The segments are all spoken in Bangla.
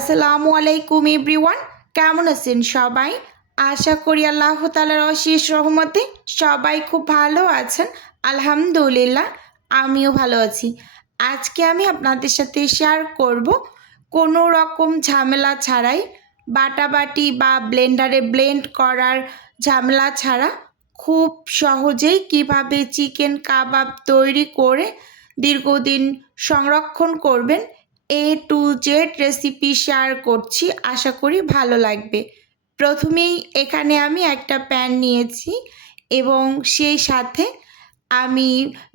আসসালামু আলাইকুম এভরিওয়ান, কেমন আছেন সবাই? আশা করি আল্লাহ তাআলার অশেষ রহমতে সবাই খুব ভালো আছেন। আলহামদুলিল্লাহ, আমিও ভালো আছি। আজকে আমি আপনাদের সাথে শেয়ার করব কোনো রকম ঝামেলা ছাড়াই, বাটাবাটি বা ব্লেন্ডারে ব্লেন্ড করার ঝামেলা ছাড়া খুব সহজেই কিভাবে চিকেন কাবাব তৈরি করে দীর্ঘদিন সংরক্ষণ করবেন এ টু জেড রেসিপি শেয়ার করছি। আশা করি ভালো লাগবে। প্রথমেই এখানে আমি একটা প্যান নিয়েছি এবং সেই সাথে আমি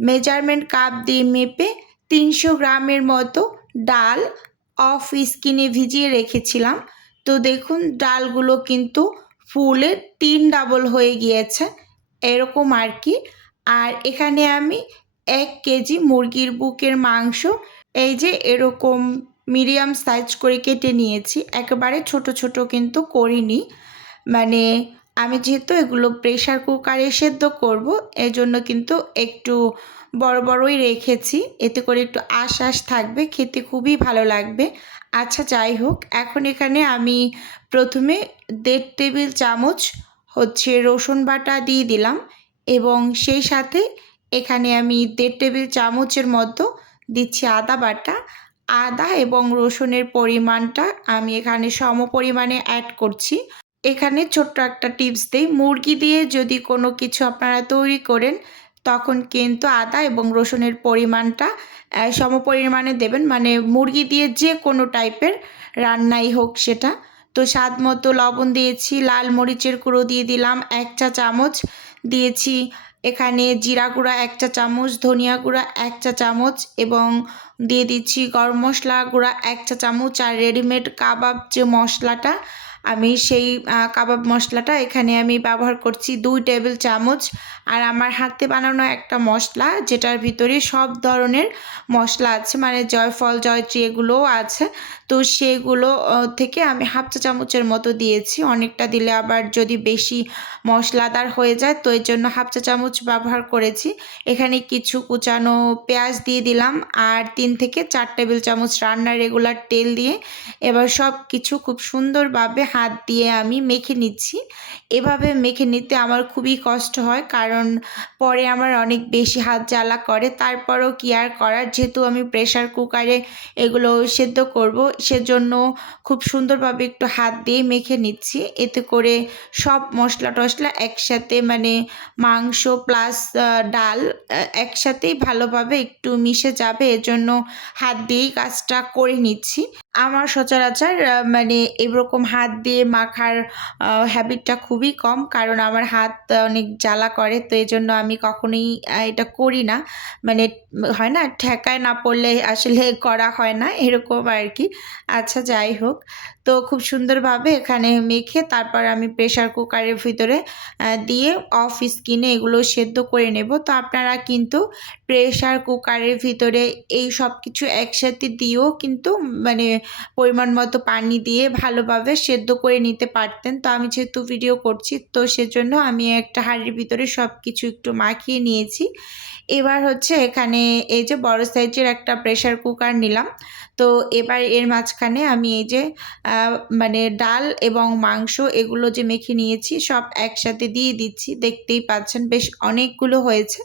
মেজারমেন্ট কাপ দিয়ে মেপে 300 গ্রামের মতো ডাল অফ স্কিনে ভিজিয়ে রেখেছিলাম। তো দেখুন ডালগুলো কিন্তু ফুলে 3 ডাবল হয়ে গিয়েছে, এরকম আর কি। আর এখানে আমি 1 কেজি মুরগির বুকের মাংস এই যে এরকম মিডিয়াম সাইজ করে কেটে নিয়েছি। একেবারে ছোট ছোট কিন্তু করিনি, মানে আমি যেহেতু এগুলো প্রেশার কুকারে সেদ্ধ করব, এজন্য কিন্তু একটু বড় বড়ই রেখেছি, এতে করে একটু আঁশ থাকবে, খেতে খুবই ভালো লাগবে। আচ্ছা যাই হোক, এখন এখানে আমি প্রথমে 1.5 টেবিল চামচ রসুন বাটা দিয়ে দিলাম এবং সেই সাথে এখানে আমি 1.5 টেবিল চামচের মতো দিচ্ছি আদা বাটা। আদা এবং রসুনের পরিমাণটা আমি এখানে সম পরিমাণে অ্যাড করছি। এখানে ছোট্ট একটা টিপস দেই, মুরগি দিয়ে যদি কোনো কিছু আপনারা তৈরি করেন তখন কিন্তু আদা এবং রসুনের পরিমাণটা সম পরিমাণে দেবেন, মানে মুরগি দিয়ে যে কোনো টাইপের রান্নাই হোক সেটা। তো স্বাদ মতো লবণ দিয়েছি, লাল মরিচের গুঁড়ো দিয়ে দিলাম 1 চা চামচ, দিয়েছি এখানে জিরা গুঁড়া 1 চা চামচ, ধনিয়া গুঁড়া 1 চা চামচ এবং দিয়ে দিচ্ছি গরম মশলা গুঁড়া 1 চা চামচ। আর রেডিমেড কাবাব যে মশলাটা, আমি সেই কাবাব মশলাটা এখানে আমি ব্যবহার করছি 2 টেবিল চামচ। আর আমার হাতে বানানো একটা মশলা যেটার ভিতরে সব ধরনের মশলা আছে, মানে জয়ফল জয়ত্রী এগুলোও আছে, তো সেগুলো থেকে আমি 1/2 চা চামচের মতো দিয়েছি। অনেকটা দিলে আবার যদি বেশি মশলাদার হয়ে যায়, তো এর জন্য 1/2 চা চামচ ব্যবহার করেছি। এখানে কিছু কুচানো পেঁয়াজ দিয়ে দিলাম আর 3 থেকে 4 টেবিল চামচ রান্নার রেগুলার তেল দিয়ে এবার সব কিছু খুব সুন্দরভাবে হাত দিয়ে আমি মেখে নিচ্ছি। এভাবে মেখে নিতে আমার খুবই কষ্ট হয়, কারণ পরে আমার অনেক বেশি হাত জ্বালা করে। তারপরেও কি আর করার, যেহেতু আমি প্রেশার কুকারে এগুলো সেদ্ধ করব, সেজন্য খুব সুন্দরভাবে একটু হাত দিয়ে মেখে নিচ্ছি। এতে করে সব মশলা টশলা একসাথে, মানে মাংস প্লাস ডাল একসাথেই ভালোভাবে একটু মিশে যাবে, এজন্য হাত দিয়েই কাজটা করে নিচ্ছি। আমার সচরাচর মানে এরকম হাত দিয়ে মাখার হ্যাবিটটা খুবই কম, কারণ আমার হাত অনেক জ্বালা করে, তো এই জন্য আমি কখনোই এটা করি না। মানে হয় না, ঠেকায় না পড়লে আসলে করা হয় না, এরকম আর কি। আচ্ছা যাই হোক, তো খুব সুন্দরভাবে এখানে মেখে তারপর আমি প্রেশার কুকারের ভিতরে দিয়ে অফ স্কিনে এগুলো সেদ্ধ করে নেব। তো আপনারা কিন্তু প্রেশার কুকারের ভিতরে এই সব কিছু একসাথে দিয়েও কিন্তু মানে পরিমাণ মতো পানি দিয়ে ভালোভাবে সেদ্ধ করে নিতে পারতেন। তো আমি যেহেতু ভিডিও করছি, তো সেজন্য আমি একটা হাঁড়ির ভিতরে সব কিছু একটু মাখিয়ে নিয়েছি। এবার এখানে এই যে বড় সাইজের একটা প্রেশার কুকার নিলাম। তো এবার এর মাঝখানে আমি এই যে মানে ডাল এবং মাংস এগুলো যে মেখে নিয়েছি সব একসাথে দিয়ে দিচ্ছি। দেখতেই পাচ্ছেন বেশ অনেকগুলো হয়েছে।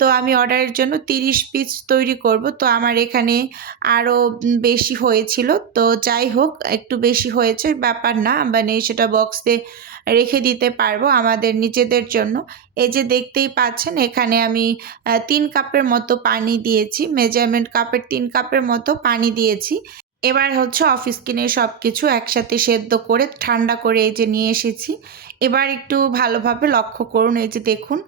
তো আমি অর্ডারের জন্য 30 পিস তৈরি করব, তো আমার এখানে আরও বেশি হয়েছিল। তো যাই হোক, একটু বেশি হয়েছে ব্যাপার না, মানে সেটা বক্সে রেখে দিতে পারবো আমাদের নিজেদের জন্য। এই যে দেখতেই পাচ্ছেন এখানে আমি 3 কাপের মতো পানি দিয়েছি, মেজারমেন্ট কাপের 3 কাপের মতো পানি দিয়েছি। এবার অফ স্কিনে সব কিছু একসাথে সেদ্ধ করে ঠান্ডা করে এই যে নিয়ে এসেছি। এবার একটু ভালোভাবে লক্ষ্য করুন, এই যে দেখুন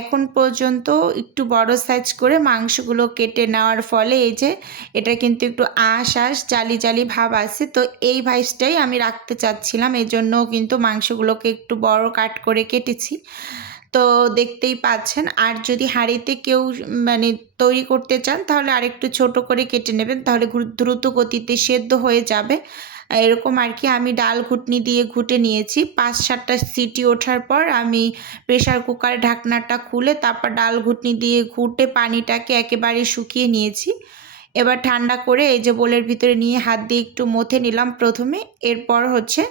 এখন পর্যন্ত একটু বড় সাইজ করে মাংসগুলো কেটে নেওয়ার ফলে এই যে এটা কিন্তু একটু আঁশ জালি জালি ভাব আছে। তো এই ভাইবসটাই আমি রাখতে চাচ্ছিলাম, এই জন্য কিন্তু মাংসগুলোকে একটু বড় কাট করে কেটেছি। তো দেখতেই পাচ্ছেন, আর যদি হাঁড়িতে কেউ মানে তৈরি করতে চান তাহলে আরেকটু ছোট করে কেটে নেবেন, তাহলে দ্রুত গতিতে সেদ্ধ হয়ে যাবে, এরকম আর কি। আমি ডাল ঘুটনি দিয়ে ঘুটে নিয়েছি। 5-7টা সিটি ওঠার পর আমি প্রেশার কুকারের ঢাকনাটা খুলে তারপর ডাল ঘুটনি দিয়ে ঘুটে পানিটাকে একেবারে শুকিয়ে নিয়েছি। এবার ঠান্ডা করে এই যে বোলের ভিতরে নিয়ে হাত দিয়ে একটু মথে নিলাম প্রথমে। এরপর হচ্ছে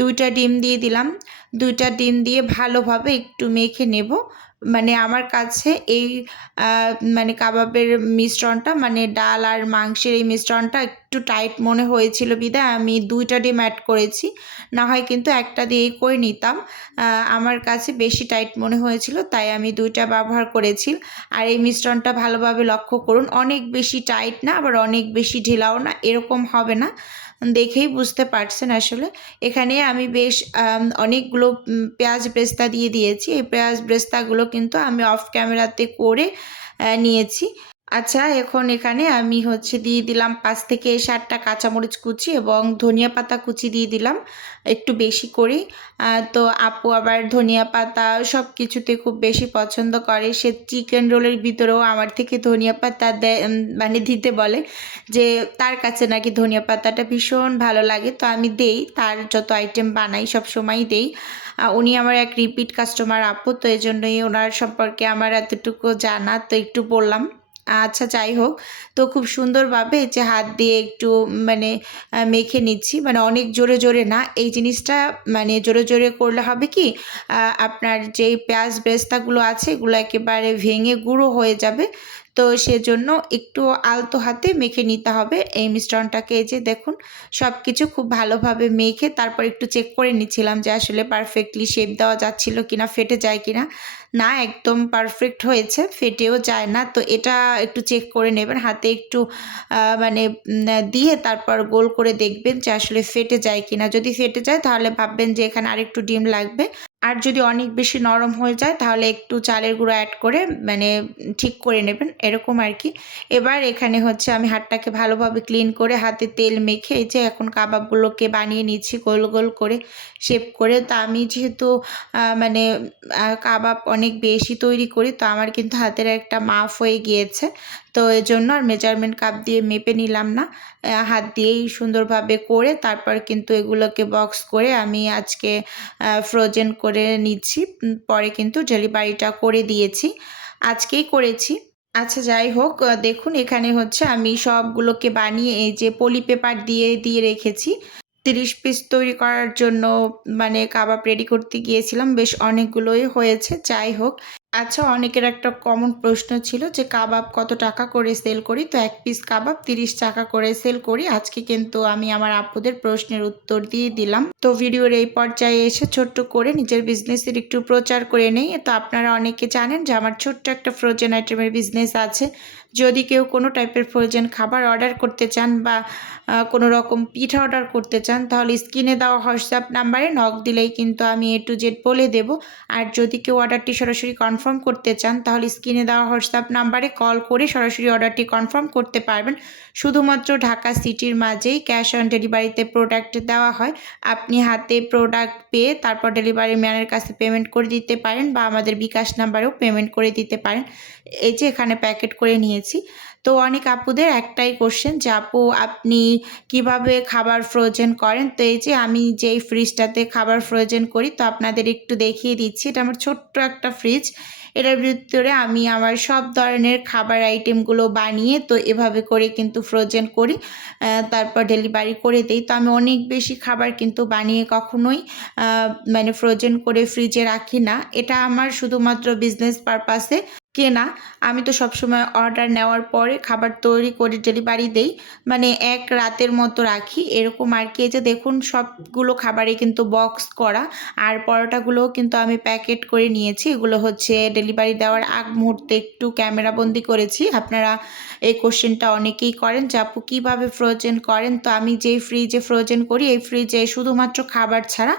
2টা ডিম দিয়ে দিলাম। 2টা ডিম দিয়ে ভালোভাবে একটু মেখে নেব। মানে আমার কাছে এই মানে কাবাবের মিশ্রণটা, মানে ডাল আর মাংসের এই মিশ্রণটা একটু টাইট মনে হয়েছিল বিধায় আমি 2টা ডিম অ্যাড করেছি। না হয় কিন্তু একটা দিয়েই করে নিতাম। আমার কাছে বেশি টাইট মনে হয়েছিল, তাই আমি 2টা ব্যবহার করেছি। আর এই মিশ্রণটা ভালোভাবে লক্ষ্য করুন, অনেক বেশি টাইট না আবার অনেক বেশি ঢিলাও না, এরকম হবে না। দেখেই বুঝতে পারছেন আসলে। এখানে আমি বেশ অনেকগুলো পেঁয়াজ ব্রেস্তা দিয়ে দিয়েছি। এই পেঁয়াজ ব্রেস্তাগুলো কিন্তু আমি অফ ক্যামেরাতে করে নিয়েছি। আচ্ছা, এখন এখানে আমি হচ্ছে দিয়ে দিলাম 5 থেকে 7টা কাঁচামরিচ কুচি এবং ধনিয়া পাতা কুচি দিয়ে দিলাম একটু বেশি করেই। তো আপু আবার ধনিয়া পাতা সব কিছুতে খুব বেশি পছন্দ করে। সে চিকেন রোলের ভিতরেও আমার থেকে ধনিয়া পাতা দেয়, মানে দিতে বলে যে তার কাছে নাকি ধনিয়া পাতাটা ভীষণ ভালো লাগে। তো আমি দেই, তার যত আইটেম বানাই সব সময়ই দেই। উনি আমার এক রিপিট কাস্টমার আপু, তো এজন্যই ওনার সম্পর্কে আমার এতটুকু জানা, তো একটু বললাম। আচ্ছা, যাই হোক, তো খুব সুন্দরভাবে যে হাত দিয়ে একটু মানে মেখে নিচ্ছি, মানে অনেক জোরে জোরে না। এই জিনিসটা মানে জোরে জোরে করলে হবে কি, আপনার যেই পেঁয়াজ বেরেস্তাগুলো আছে এগুলো একেবারে ভেঙে গুঁড়ো হয়ে যাবে। তো সেজন্য একটু আলতো হাতে মেখে নিতে হবে এই মিশ্রণটাকে। এই যে দেখুন, সব কিছু খুব ভালোভাবে মেখে তারপর একটু চেক করে নিচ্ছিলাম যে আসলে পারফেক্টলি শেপ দেওয়া যাচ্ছিল কিনা, ফেটে যায় কিনা। না, একদম পারফেক্ট হয়েছে, ফেটেও যায় না। তো এটা একটু চেক করে নেবেন, হাতে একটু মানে দিয়ে তারপর গোল করে দেখবেন যে আসলে ফেটে যায় কিনা। যদি ফেটে যায় তাহলে ভাববেন যে এখানে আরেকটু ডিম লাগবে। আর যদি অনেক বেশি নরম হয়ে যায় তাহলে একটু চালের গুঁড়ো অ্যাড করে মানে ঠিক করে নেবেন, এরকম আর কি। এবার এখানে হচ্ছে আমি হাতটাকে ভালোভাবে ক্লিন করে হাতে তেল মেখে এই যে এখন কাবাবগুলোকে বানিয়ে নিচ্ছি গোল গোল করে শেপ করে। তো আমি যেহেতু মানে কাবাব অনেক বেশি তৈরি করি, তো আমার কিন্তু হাতের একটা মাপ হয়ে গিয়েছে। তো এজন্য আর মেজারমেন্ট কাপ দিয়ে মেপে নিলাম না, হাত দিয়েই সুন্দরভাবে করে তারপর কিন্তু এগুলোকে বক্স করে আমি আজকে ফ্রোজেন করে নিচ্ছি। পরে কিন্তু ডেলিভারিটা করে দিয়েছি, আজকেই করেছি। আচ্ছা, যাই হোক, দেখুন এখানে হচ্ছে আমি সবগুলোকে বানিয়ে এই যে পলি পেপার দিয়ে দিয়ে রেখেছি। 30 পিস তৈরি করার জন্য মানে কাবাব রেডি করতে গিয়েছিলাম, বেশ অনেকগুলোই হয়েছে। যাই হোক, আচ্ছা, অনেকের একটা কমন প্রশ্ন ছিল যে কাবাব কত টাকা করে সেল করি। তো 1 পিস কাবাব 30 টাকা করে সেল করি। আজকে কিন্তু আমি আমার আপুদের প্রশ্নের উত্তর দিয়ে দিলাম। তো ভিডিওর এই পর্যায়ে এসে ছোট্ট করে নিজের বিজনেসের একটু প্রচার করে নেই। তো আপনারা অনেকে জানেন যে আমার ছোট্ট একটা ফ্রোজেন আইটেমের বিজনেস আছে। যদি কেউ কোনো টাইপের ফ্রোজেন খাবার অর্ডার করতে চান বা কোনো রকম পিঠা অর্ডার করতে চান তাহলে স্ক্রিনে দেওয়া হোয়াটসঅ্যাপ নাম্বারে নক দিলেই কিন্তু আমি A to Z বলে দেব। আর যদি কেউ অর্ডারটি সরাসরি কনফার্ম করতে চান তাহলে স্ক্রিনে দেওয়া হোয়াটসঅ্যাপ নাম্বারে কল করে সরাসরি অর্ডারটি কনফার্ম করতে পারবেন। শুধুমাত্র ঢাকা সিটির মাঝেই ক্যাশ অন ডেলিভারিতে প্রোডাক্ট দেওয়া হয়। আপনি হাতে প্রোডাক্ট পেয়ে তারপর ডেলিভারি ম্যানের কাছে পেমেন্ট করে দিতে পারেন বা আমাদের বিকাশ নাম্বারেও পেমেন্ট করে দিতে পারেন। এই যে এখানে প্যাকেট করে নিয়েছি। তো অনেক আপুদের একটাই কোশ্চেন যে আপু আপনি কিভাবে খাবার ফ্রোজেন করেন। তো এই যে আমি যেই ফ্রিজটাতে খাবার ফ্রোজেন করি তো আপনাদের একটু দেখিয়ে দিচ্ছি। এটা আমার ছোট্ট একটা ফ্রিজ, এটার ভিতরে আমি আমার সব ধরনের খাবার আইটেমগুলো বানিয়ে তো এভাবে করে কিন্তু ফ্রোজেন করি, তারপর ডেলিভারি করে দিই। তো আমি অনেক বেশি খাবার কিন্তু বানিয়ে কখনোই মানে ফ্রোজেন করে ফ্রিজে রাখি না। এটা আমার শুধুমাত্র বিজনেস পারপাসে কেনা। আমি তো সবসময় অর্ডার নেওয়ার পরে খাবার তৈরি করে ডেলিভারি দেই, মানে এক রাতের মতো রাখি এরকম আর কি। এই যে দেখুন সবগুলো খাবারই কিন্তু বক্স করা, আর পরোটাগুলোও কিন্তু আমি প্যাকেট করে নিয়েছি। এগুলো হচ্ছে ডেলিভারি দেওয়ার আগ মুহূর্তে একটু ক্যামেরা বন্দি করেছি। আপনারা এই কোশ্চেনটা অনেকেই করেন যে আপু কীভাবে ফ্রোজেন করেন। তো আমি যেই ফ্রিজে ফ্রোজেন করি এই ফ্রিজে শুধুমাত্র খাবার ছাড়া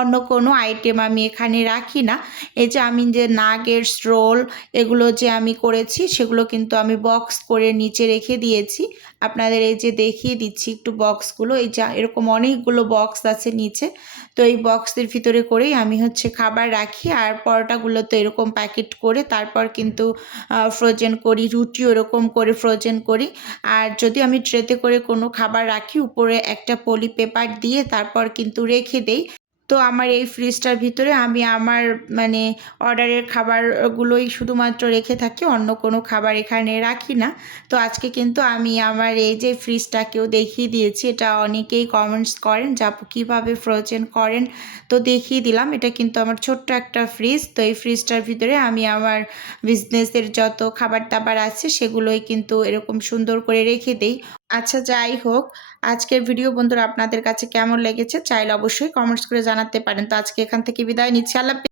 অন্য কোনো আইটেম আমি এখানে রাখি না। এই যে আমি যে নাগেটস, রোল এগুলো যে আমি করেছি সেগুলো কিন্তু আমি বক্স করে নিচে রেখে দিয়েছি। আপনাদের এই যে দেখিয়ে দিচ্ছি একটু বক্সগুলো, এই যা এরকম অনেকগুলো বক্স আছে নিচে। তো এই বক্সের ভিতরে করেই আমি হচ্ছে খাবার রাখি, আর পরোটাগুলো তো এরকম প্যাকেট করে তারপর কিন্তু ফ্রোজেন করি, রুটিও এরকম করে ফ্রোজেন করি। আর যদি আমি ট্রেতে করে কোনো খাবার রাখি উপরে একটা পলি পেপার দিয়ে তারপর কিন্তু রেখে দেই। তো আমার এই ফ্রিজটার ভিতরে আমি আমার মানে অর্ডারের খাবারগুলোই শুধুমাত্র রেখে থাকি, অন্য কোনো খাবার এখানে রাখি না। তো আজকে কিন্তু আমি আমার এই যে ফ্রিজটাকেও দেখিয়ে দিয়েছি। এটা অনেকেই কমেন্টস করেন যে আপু কীভাবে ফ্রোজেন করেন, তো দেখিয়ে দিলাম। এটা কিন্তু আমার ছোট্ট একটা ফ্রিজ। তো এই ফ্রিজটার ভিতরে আমি আমার বিজনেসের যত খাবার দাবার আছে সেগুলোই কিন্তু এরকম সুন্দর করে রেখে দেই। আচ্ছা, যাই হোক, আজকের ভিডিও বন্ধুরা আপনাদের কাছে কেমন লেগেছে চাইলে অবশ্যই কমেন্টস করে জানাতে পারেন। তো আজকে এখান থেকে বিদায় নিচ্ছি। আল্লাহ হাফেজ।